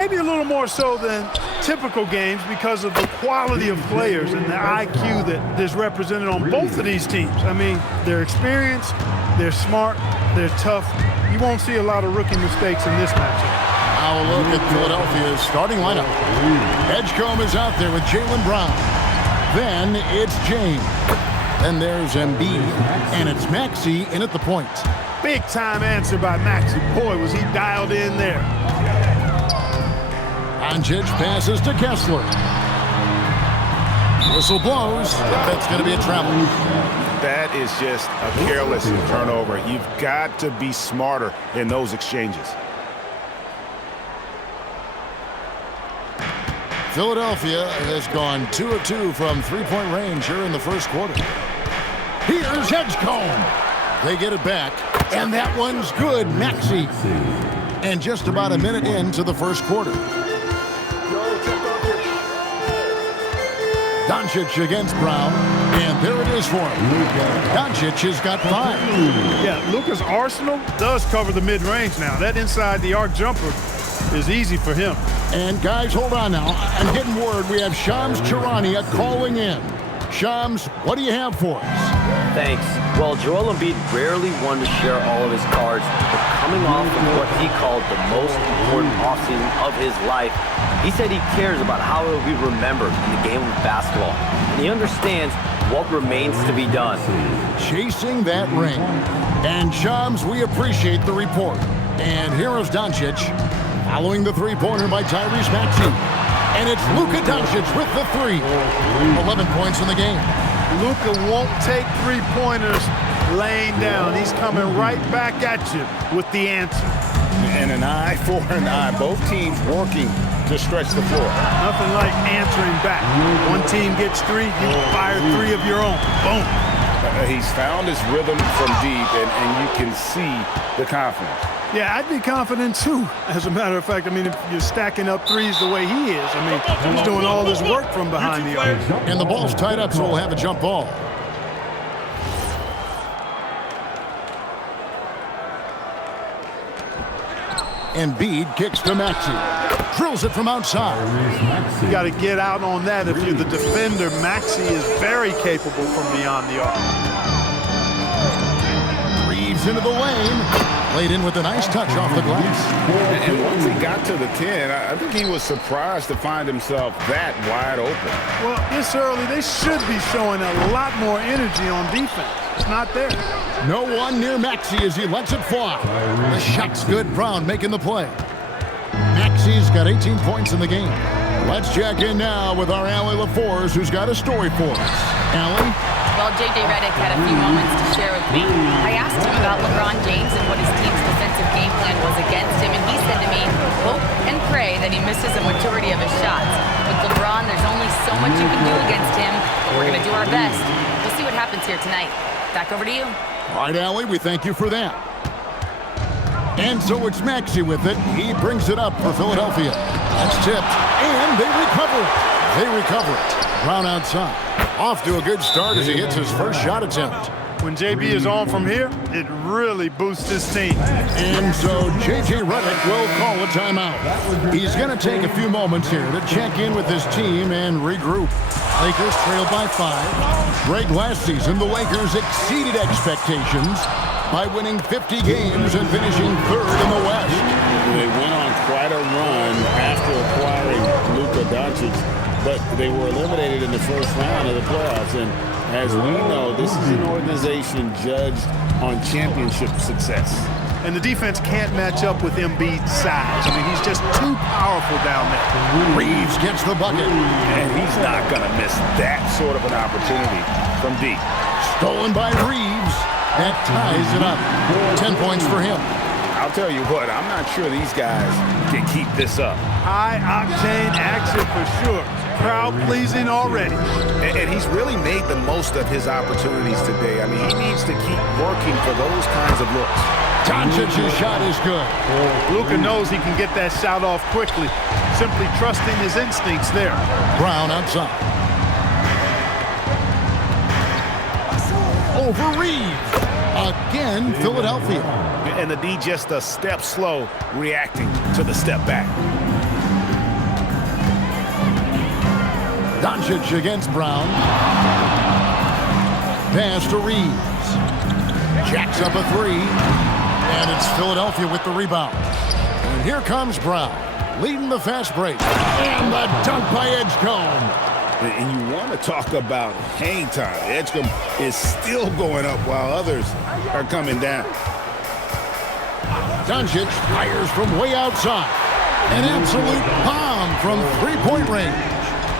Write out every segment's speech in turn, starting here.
Maybe a little more so than typical games because of the quality of players and the IQ that is represented on both of these teams. I mean, they're experienced, they're smart, they're tough. You won't see a lot of rookie mistakes in this matchup. Now a look at Philadelphia's starting lineup. Edgecombe is out there with Jaylen Brown. Then it's James. Then there's Embiid. And it's Maxey in at the point. Big time answer by Maxey. Boy, was he dialed in there. Doncic passes to Kessler. Whistle blows. That's going to be a travel. That is just a careless turnover. You've got to be smarter in those exchanges. Philadelphia has gone 2 of 2 from three-point range here in the first quarter. Here's Edgecombe. They get it back, and that one's good. Maxey. And just about a minute into the first quarter. Doncic against Brown, and there it is for him. Doncic has got 5. Yeah, Luka's arsenal does cover the mid-range now. That inside the arc jumper is easy for him. And guys, hold on now. I'm getting word we have Shams Charania calling in. Shams, what do you have for us? Thanks. Well, Joel Embiid rarely wanted to share all of his cards, but coming off of what he called the most important offseason of his life, he said he cares about how it will be remembered in the game of basketball, and he understands what remains to be done. Chasing that ring. And Shams, we appreciate the report. And here is Doncic, following the three-pointer by Tyrese Maxey. And it's LUKA Doncic with the 3. 11 points in the game. Luka won't take three-pointers laying down. He's coming right back at you with the answer. And an eye for an eye. Both teams working to stretch the floor. Nothing like answering back. One team gets 3, you fire 3 of your own. Boom. He's found his rhythm from deep, and you can see the confidence. Yeah, I'd be confident too, as a matter of fact. I mean, if you're stacking up threes the way he is, I mean, he's doing all this work from behind the arc. And the ball's tied up, so we'll have a jump ball. Embiid kicks to Maxey. Drills it from outside. You got to get out on that if you're the defender. Maxey is very capable from beyond the arc. Reeves into the lane. Laid in with a nice touch off the glass. And once he got to the 10, I think he was surprised to find himself that wide open. Well, this early, they should be showing a lot more energy on defense. It's not there. No one near Maxey as he lets it fly. The shot's good. Brown making the play. Maxey's got 18 points in the game. Let's check in now with our Allie LaForce, who's got a story for us. Allie? Well, J.J. Redick had a few moments to share with me. I asked him about LeBron James and what his team's defensive game plan was against him, and he said to me, hope and pray that he misses a majority of his shots. With LeBron, there's only so much you can do against him, but we're going to do our best. We'll see what happens here tonight. Back over to you. All right, Allie, we thank you for that. And so it's Maxey with it. He brings it up for Philadelphia. That's tipped, and they recover it. They recover it. Brown outside. Off to a good start as he gets his first shot attempt. When JB is on from here, it really boosts his team. And so J.J. Redick will call a timeout. He's going to take a few moments here to check in with his team and regroup. Lakers trailed by 5. Greg, last season, the Lakers exceeded expectations by winning 50 games and finishing 3rd in the West. They went on quite a run after acquiring LUKA Doncic, but they were eliminated in the first round of the playoffs. And as we know, this is an organization judged on championship success. And the defense can't match up with Embiid's size. I mean, he's just too powerful down there. Reeves gets the bucket. And he's not going to miss that sort of an opportunity from deep. Stolen by Reeves. That ties it up. 10 points for him. I'll tell you what, I'm not sure these guys can keep this up. High-octane action for sure. Crowd-pleasing already. And he's really made the most of his opportunities today. I mean, he needs to keep working for those kinds of looks. Doncic's shot is good. Luka knows he can get that shot off quickly. Simply trusting his instincts there. Brown outside. Over Reeves. Again, Philadelphia. And the D just a step slow reacting to the step back. Doncic against Brown. Pass to Reeves. Jacks up a three. And it's Philadelphia with the rebound. And here comes Brown, leading the fast break. And the dunk by Edgecombe. And you want to talk about hang time. Edgecombe is still going up while others are coming down. Doncic fires from way outside. An absolute bomb from three-point range.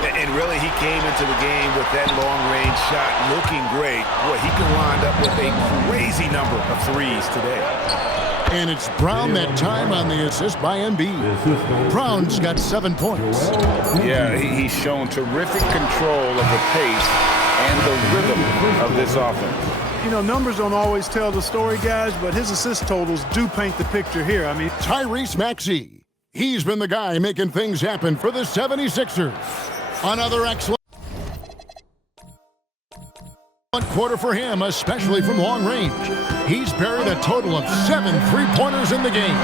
And really, he came into the game with that long-range shot looking great. Boy, he can wind up with a crazy number of threes today. And it's Brown that time on the assist by Embiid. Brown's got 7 points. Yeah, he's shown terrific control of the pace and the rhythm of this offense. You know, numbers don't always tell the story, guys, but his assist totals do paint the picture here. I mean, Tyrese Maxey. He's been the guy making things happen for the 76ers. Another excellent quarter for him, especially from long range. He's buried a total of 7 three-pointers in the game.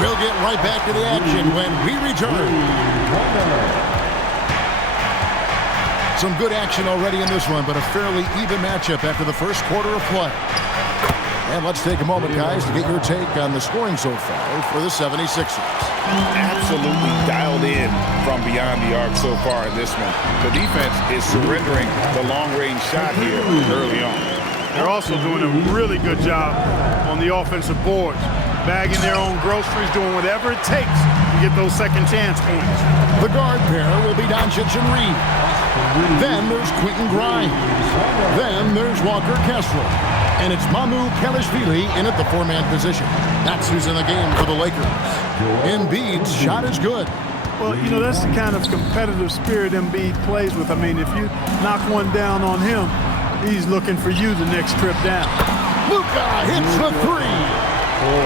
We'll get right back to the action when we return. Some good action already in this one, but a fairly even matchup after the first quarter of play. And let's take a moment, guys, to get your take on the scoring so far for the 76ers. Absolutely dialed in from beyond the arc so far in this one. The defense is surrendering the long-range shot here early on. they're also doing a really good job on the offensive boards, bagging their own groceries, doing whatever it takes to get those second chance points. The guard pair will be Doncic and Reeves. Then there's Quentin Grimes. Then there's Walker Kessler. And it's Mamu Kelishvili in at the four-man position. That's who's in the game for the Lakers. Embiid's shot is good. Well, you know, that's the kind of competitive spirit Embiid plays with. I mean, if you knock one down on him, he's looking for you the next trip down. LUKA hits the three.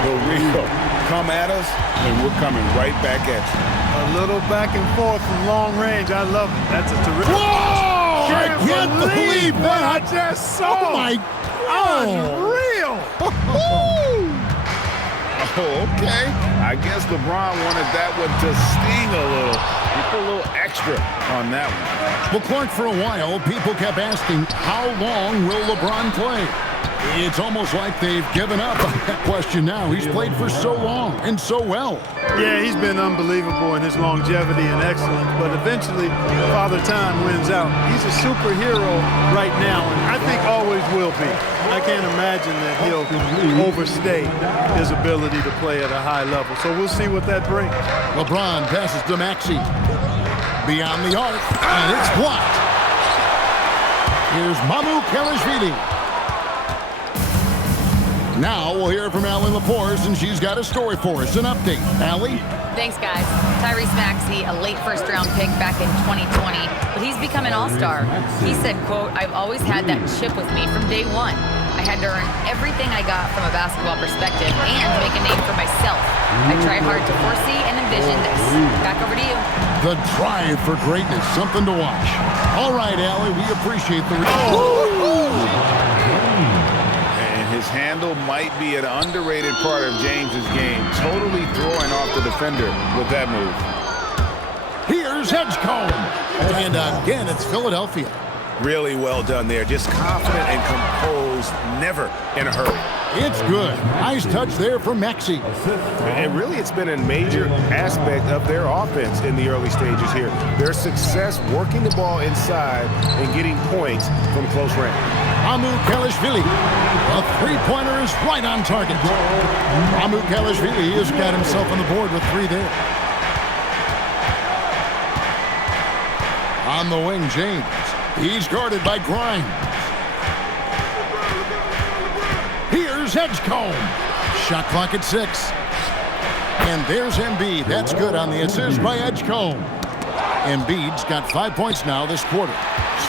The real come at us, and we're coming right back at you. A little back and forth from long range. I love it. That's a terrific. Whoa! I can't believe what that. I just saw. Oh, my Unreal. Oh, okay. I guess LeBron wanted that one to sting a little. He put a little extra on that one. Well, Clark, for a while, people kept asking, how long will LeBron play? It's almost like they've given up on that question now. He's played for so long and so well. Yeah, he's been unbelievable in his longevity and excellence, but eventually Father Time wins out. He's a superhero right now, and I think always will be. I can't imagine that he'll overstay his ability to play at a high level. So we'll see what that brings. LeBron passes to Maxey. Beyond the arc, and it's blocked. Here's Mamu Kelishvili. Now we'll hear from Allie Laporte, and she's got a story for us, an update. Allie? Thanks, guys. Tyrese Maxey, a late first-round pick back in 2020, but he's become an all-star. He said, quote, "I've always had that chip with me from day one. I had to earn everything I got from a basketball perspective and make a name for myself. I tried hard to foresee and envision this." Back over to you. The drive for greatness, something to watch. All right, Allie, we appreciate the His handle might be an underrated part of James's game, totally throwing off the defender with that move. Here's Edgecombe. And again, it's Philadelphia. Really well done there. Just confident and composed, never in a hurry. It's good. Nice touch there from Maxey. And really, it's been a major aspect of their offense in the early stages here. Their success working the ball inside and getting points from close range. Mamu Kelishvili. A three-pointer is right on target. Mamu Kelishvili has got himself on the board with three there. On the wing, James. He's guarded by Grimes. Here's Edgecombe. Shot clock at 6. And there's Embiid. That's good on the assist by Edgecombe. Embiid's got 5 points now this quarter.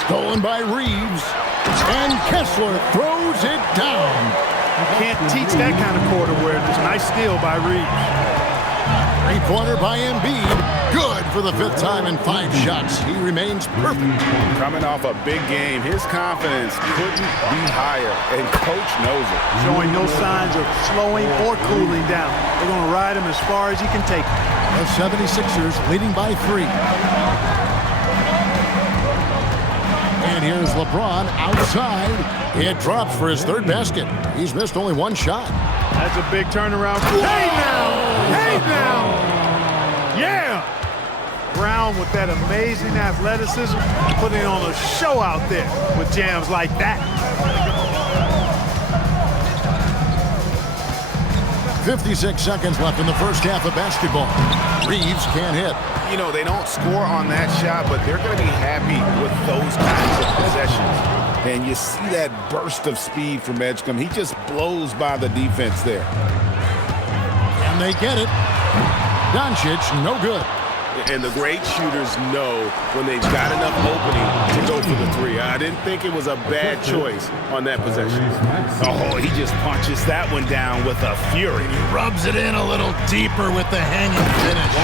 Stolen by Reeves. And Kessler throws it down. You can't teach that kind of court awareness. Nice steal by Reeves. Three-pointer by Embiid. Good for the 5th time in 5 shots. He remains perfect. Coming off a big game, his confidence couldn't be higher, and coach knows it. Showing no signs of slowing or cooling down. They're going to ride him as far as he can take him. The 76ers leading by 3. And here's LeBron outside. It drops for his third basket. He's missed only one shot. That's a big turnaround. Hey now! Hey now! Yeah! Brown with that amazing athleticism, putting on a show out there with jams like that. 56 seconds left in the first half of basketball. Reeves can't hit. You know, they don't score on that shot, but they're going to be happy with those kinds of possessions. And you see that burst of speed from Edgecombe. He just blows by the defense there. And they get it. Doncic, no good. And the great shooters know when they've got enough opening to go for the three. I didn't think it was a bad choice on that possession. Oh, he just punches that one down with a fury. Rubs it in a little deeper with the hanging finish.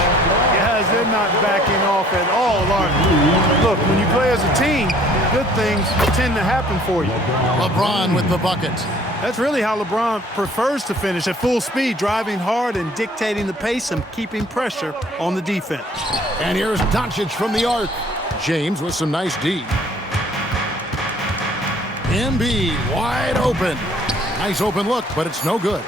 Guys, they're not backing off at all, are they? Look, when you play as a team, good things tend to happen for you. LeBron with the bucket. That's really how LeBron prefers to finish, at full speed, driving hard and dictating the pace and keeping pressure on the defense. And here's Doncic from the arc. James with some nice D. Embiid wide open. Nice open look, but it's no good.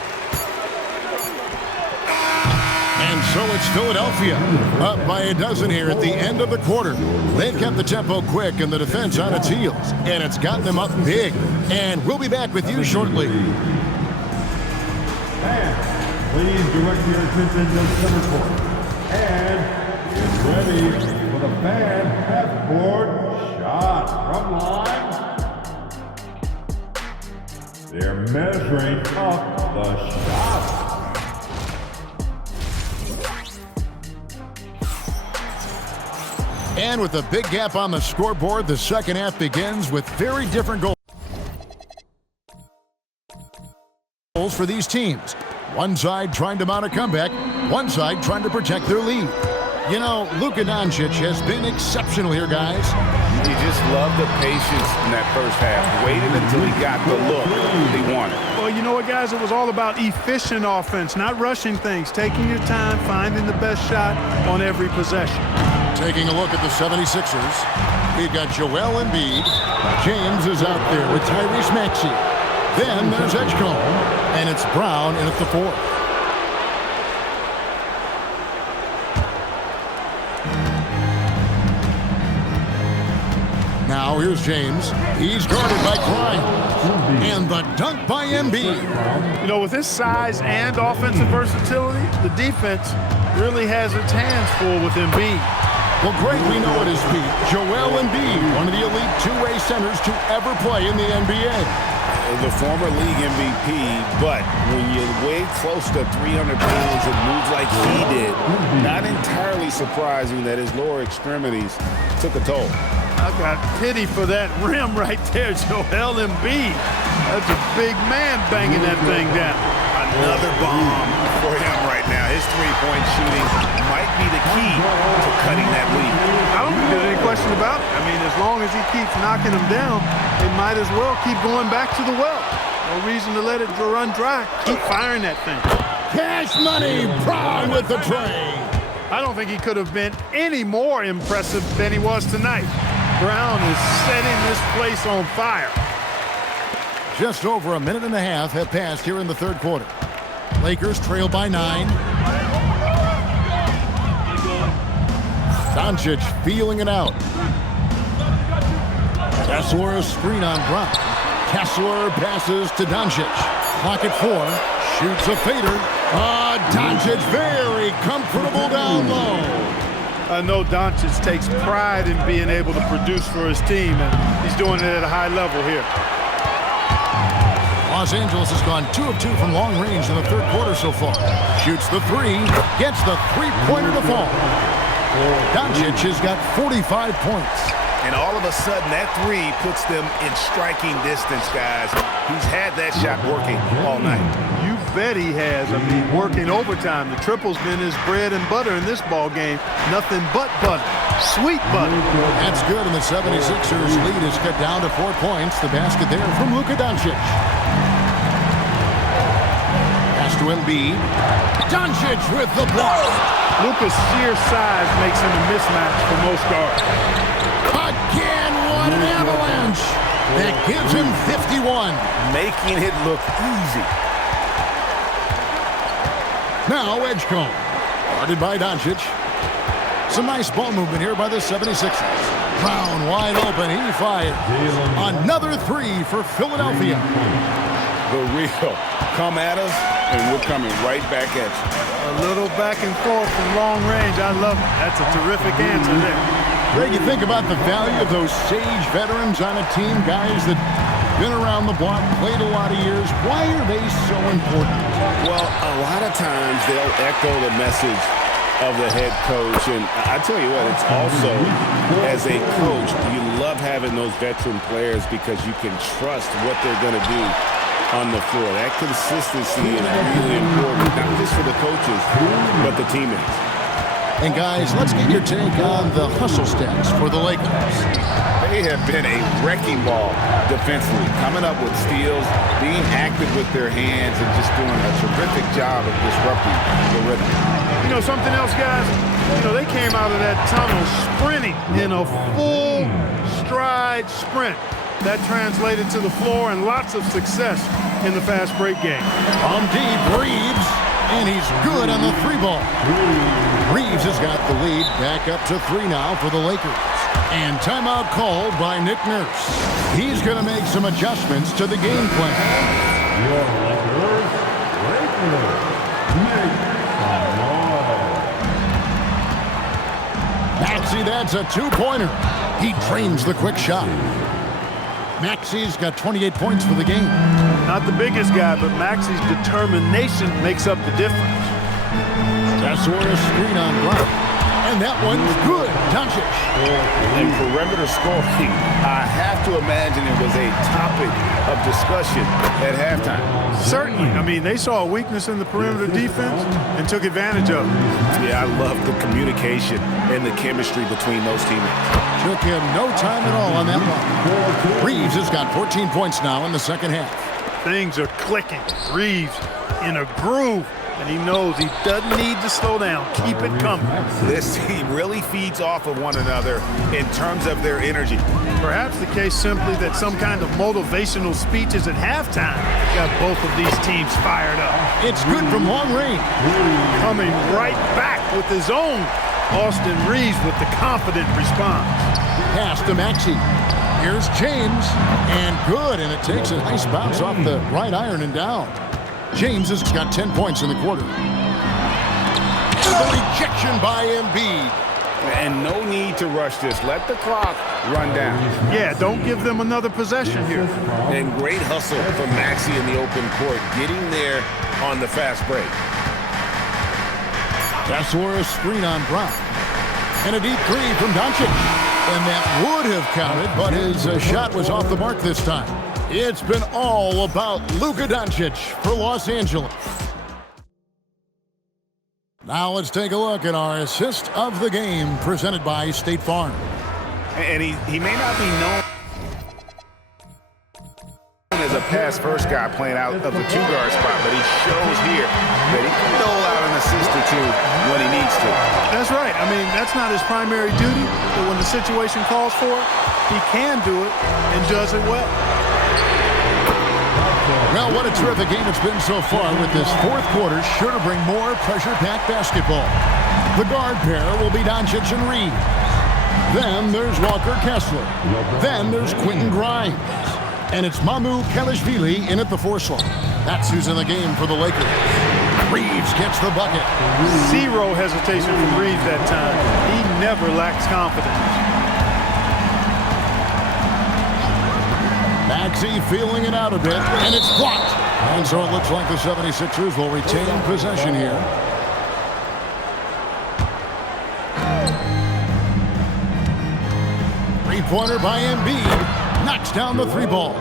And so it's Philadelphia, up by a dozen here at the end of the quarter. They've kept the tempo quick and the defense on its heels, and it's gotten them up big. And we'll be back with you shortly. And please direct your attention to center court. And get ready for the fan half-court shot from line. They're measuring up the shot. And with a big gap on the scoreboard, the second half begins with very different goals for these teams. One side trying to mount a comeback, one side trying to protect their lead. You know, Luka Doncic has been exceptional here, guys. You just love the patience in that first half. Waited until he got the look he wanted. Well, you know what, guys? It was all about efficient offense, not rushing things, taking your time, finding the best shot on every possession. Taking a look at the 76ers, we've got Joel Embiid. James is out there with Tyrese Maxey. Then there's Edgecombe, and it's Brown in at the 4. Now here's James. He's guarded by Klein. And the dunk by Embiid. You know, with his size and offensive versatility, the defense really has its hands full with Embiid. Well, great, we know at his feet. Joel Embiid, one of the elite two-way centers to ever play in the NBA. The former league MVP, but when you weigh close to 300 pounds and moves like he did, not entirely surprising that his lower extremities took a toll. I got pity for that rim right there, Joel Embiid. That's a big man banging that thing down. Another bomb for him right now. His three-point shooting might be the key to cutting that lead. I don't think there's any question about it. I mean, as long as he keeps knocking them down, they might as well keep going back to the well. No reason to let it run dry. Keep firing that thing. Cash money, Brown with the tray. I don't think he could have been any more impressive than he was tonight. Brown is setting this place on fire. Just over a minute and a half have passed here in the third quarter. Lakers trail by 9. Doncic feeling it out. Kessler a screen on Brown. Kessler passes to Doncic. Clock at 4. Shoots a fader. Doncic very comfortable down low. I know Doncic takes pride in being able to produce for his team, and he's doing it at a high level here. Los Angeles has gone 2 of 2 from long range in the third quarter so far. Shoots the 3, gets the three-pointer to fall. Doncic has got 45 points. And all of a sudden, that 3 puts them in striking distance, guys. He's had that shot working all night. You bet he has. I mean, working overtime. The triple's been his bread and butter in this ball game. Nothing but butter. Sweet butter. That's good, and the 76ers lead is cut down to 4 points. The basket there from Luka Doncic. Pass to Embiid. Doncic with the block. Luka's sheer size makes him a mismatch for most guards. Again, what an avalanche. That gives him 51. Making it look easy. Now Edgecombe. Guarded by Doncic. Some nice ball movement here by the 76ers. Brown wide open. He fired. Another three for Philadelphia. The real. Come at us, and we're coming right back at you. A little back and forth from long range. I love it. That's a terrific answer there. Greg, you think about the value of those sage veterans on a team, guys that been around the block, played a lot of years. Why are they so important? Well, a lot of times they'll echo the message of the head coach. And I tell you what, it's also, as a coach, you love having those veteran players because you can trust what they're going to do on the floor. That consistency is really important, not just for the coaches, but the teammates. And guys, let's get your take on the hustle stats for the Lakers. They have been a wrecking ball defensively, coming up with steals, being active with their hands, and just doing a terrific job of disrupting the rhythm. You know, something else, guys? You know, they came out of that tunnel sprinting in a full stride sprint. That translated to the floor and lots of success in the fast break game. On deep, Reeves, and he's good on the three ball. Reeves has got the lead back up to 3 now for the Lakers. And timeout called by Nick Nurse. He's going to make some adjustments to the game plan. Your Lakers, Maxey, that's a two-pointer. He trains the quick shot. Maxey's got 28 points for the game. Not the biggest guy, but Maxey's determination makes up the difference. That's where a screen on Brown. And that one's good. Doncic. And perimeter scoring, I have to imagine it was a topic of discussion at halftime. Certainly. I mean, they saw a weakness in the perimeter defense and took advantage of it. Yeah, I love the communication and the chemistry between those teammates. Took him no time at all on that one. Reeves has got 14 points now in the second half. Things are clicking. Reeves in a groove, and he knows he doesn't need to slow down. Keep it coming. This team really feeds off of one another in terms of their energy. Perhaps the case simply that some kind of motivational speeches at halftime got both of these teams fired up. It's good from long range. Coming right back with his own. Austin Reeves with the confident response. Pass to Maxey. Here's James, and good, and it takes a nice bounce off the right iron and down. James has got 10 points in the quarter. And the rejection by Embiid. And no need to rush this. Let the clock run down. Yeah, don't give them another possession here. And great hustle from Maxey in the open court, getting there on the fast break. That's where a screen on Brown. And a deep three from Doncic. And that would have counted, but his shot was off the mark this time. It's been all about Luka Doncic for Los Angeles. Now let's take a look at our assist of the game presented by State Farm. And he may not be known as a pass-first guy playing out of the two-guard spot, but he shows here that he can dole out an assist or two when he needs to. That's right. I mean, that's not his primary duty, but when the situation calls for it, he can do it and does it well. Well, what a terrific game it's been so far, with this fourth quarter sure to bring more pressure-packed basketball. The guard pair will be Doncic and Reed. Then there's Walker Kessler. Then there's Quentin Grimes. And it's Mamu Kelishvili in at the 4 slot. That's who's in the game for the Lakers. Reeves gets the bucket. Zero hesitation from Reeves that time. He never lacks confidence. Maxey feeling it out a bit, and it's blocked. And so it looks like the 76ers will retain possession here. Three-pointer by Embiid. Knocks down the 3 ball.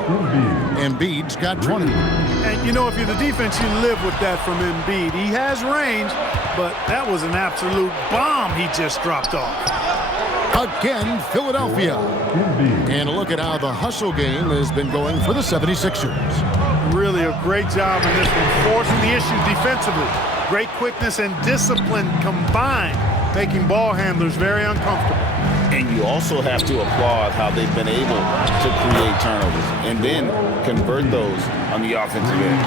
Embiid's got 20. And, you know, if you're the defense, you live with that from Embiid. He has range, but that was an absolute bomb he just dropped off. Again, Philadelphia. And a look at how the hustle game has been going for the 76ers. Really a great job in this one, forcing the issue defensively. Great quickness and discipline combined, making ball handlers very uncomfortable. And you also have to applaud how they've been able to create turnovers and then convert those on the offensive end.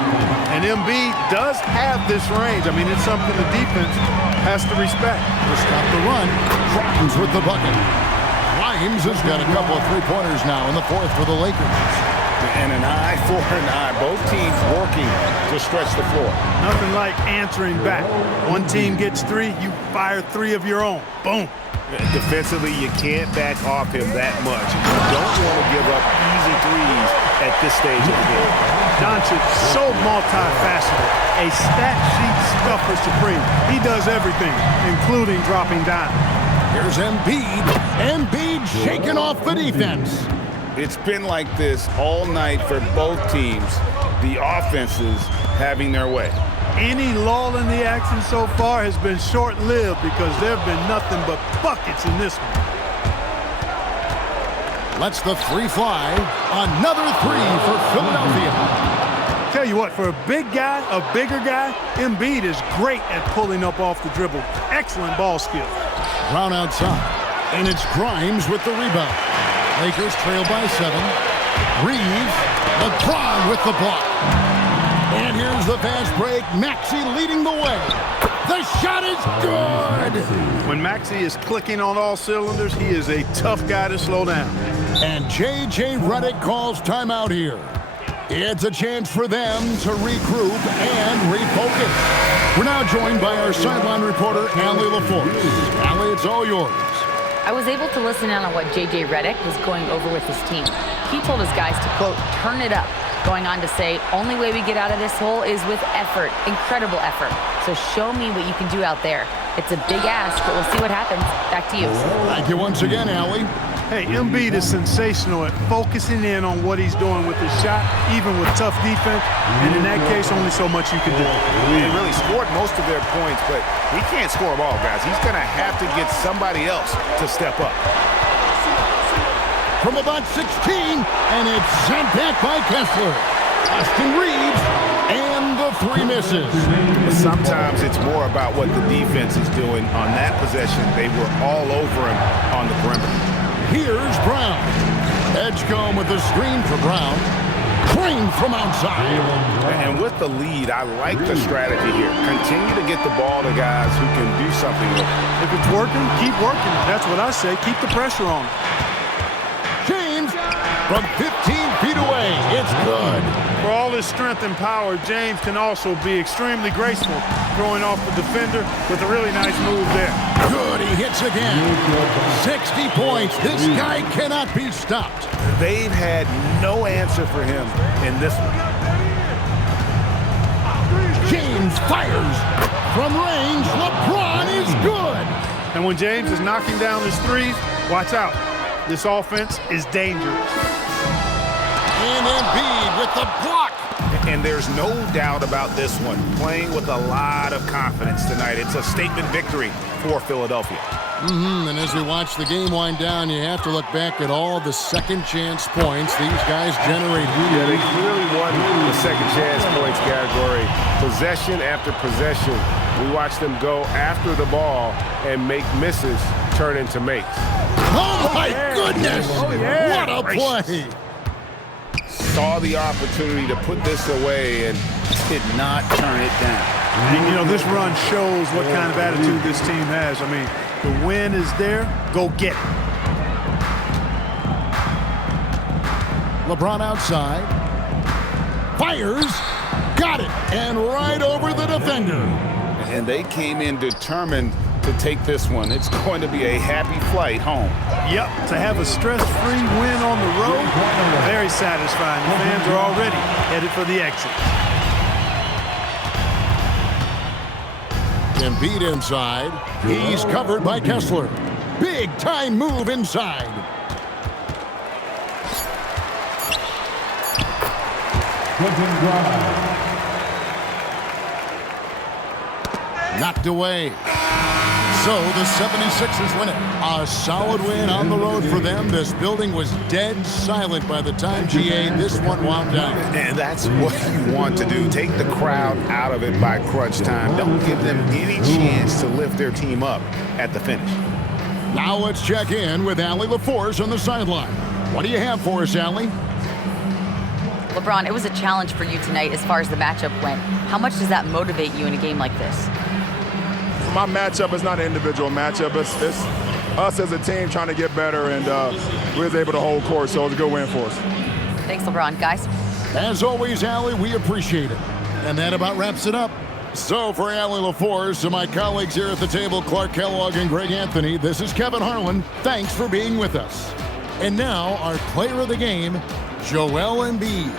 And Embiid does have this range. I mean, it's something the defense has to respect. To stop the run, Grimes with the bucket. Grimes has got a couple of three-pointers now in the fourth for the Lakers. And an eye for an eye. Both teams working to stretch the floor. Nothing like answering back. One team gets three, you fire three of your own. Boom. Defensively, you can't back off him that much. You don't want to give up easy threes at this stage of the game. Doncic, so multifaceted. A stat sheet stuffer supreme. He does everything, including dropping dimes. Here's Embiid. Embiid shaking off the defense. It's been like this all night for both teams. The offenses having their way. Any lull in the action so far has been short-lived because there have been nothing but buckets in this one. Lets the three fly. Another three for Philadelphia. Tell you what, for a big guy, a bigger guy, Embiid is great at pulling up off the dribble. Excellent ball skills. Brown outside. And it's Grimes with the rebound. Lakers trail by 7. Reeves. LeBron with the block. And here's the fast break. Maxey leading the way. The shot is good. When Maxey is clicking on all cylinders, he is a tough guy to slow down. And J.J. Redick calls timeout here. It's a chance for them to regroup and refocus. We're now joined by our sideline reporter, Allie LaForce. Allie, it's all yours. I was able to listen in on what J.J. Redick was going over with his team. He told his guys to, quote, turn it up, going on to say, only way we get out of this hole is with effort, incredible effort. So show me what you can do out there. It's a big ask, but we'll see what happens. Back to you. Thank you once again, Allie. Hey, Embiid is sensational at focusing in on what he's doing with his shot, even with tough defense. And in that case, only so much you can do. They really scored most of their points, but he can't score them all, guys. He's going to have to get somebody else to step up. From about 16, and it's sent back by Kessler. Austin Reeves, and the three misses. But sometimes it's more about what the defense is doing on that possession. They were all over him on the perimeter. Here's Brown. Edgecombe with the screen for Brown. Crane from outside. And with the lead, I like the strategy here. Continue to get the ball to guys who can do something with it. If it's working, keep working. That's what I say. Keep the pressure on. James from 15 feet away. It's good. For all his strength and power, James can also be extremely graceful, throwing off the defender with a really nice move there. Good, he hits again. 60 points. This guy cannot be stopped. They've had no answer for him in this one. James fires from range. LeBron is good. And when James is knocking down his threes, watch out. This offense is dangerous. And Embiid with the block. And there's no doubt about this one. Playing with a lot of confidence tonight. It's a statement victory for Philadelphia. And as we watch the game wind down, you have to look back at all the second chance points these guys generated. Yeah, they clearly won the second chance points category. Possession after possession. We watched them go after the ball and make misses turn into makes. Oh, my goodness. What a play. Saw the opportunity to put this away and did not turn it down. And, you know, this run shows what kind of attitude this team has. I mean, the win is there. Go get it. LeBron outside. Fires. Got it. And right over the defender. And they came in determined to take this one. It's going to be a happy flight home. Yep, to have a stress-free win on the road, very satisfying. The fans are already headed for the exit. Embiid inside. He's covered by Kessler. Big time move inside. Knocked away. So the 76ers win it. A solid win on the road for them. This building was dead silent by the time GA this one wound down. And that's what you want to do. Take the crowd out of it by crunch time. Don't give them any chance to lift their team up at the finish. Now let's check in with Allie LaForce on the sideline. What do you have for us, Allie? LeBron, it was a challenge for you tonight as far as the matchup went. How much does that motivate you in a game like this? My matchup is not an individual matchup. It's us as a team trying to get better, and we was able to hold court, so it was a good win for us. Thanks, LeBron. Guys? As always, Allie, we appreciate it. And that about wraps it up. So for Allie LaForce and my colleagues here at the table, Clark Kellogg and Greg Anthony, this is Kevin Harlan. Thanks for being with us. And now, our player of the game, Joel Embiid.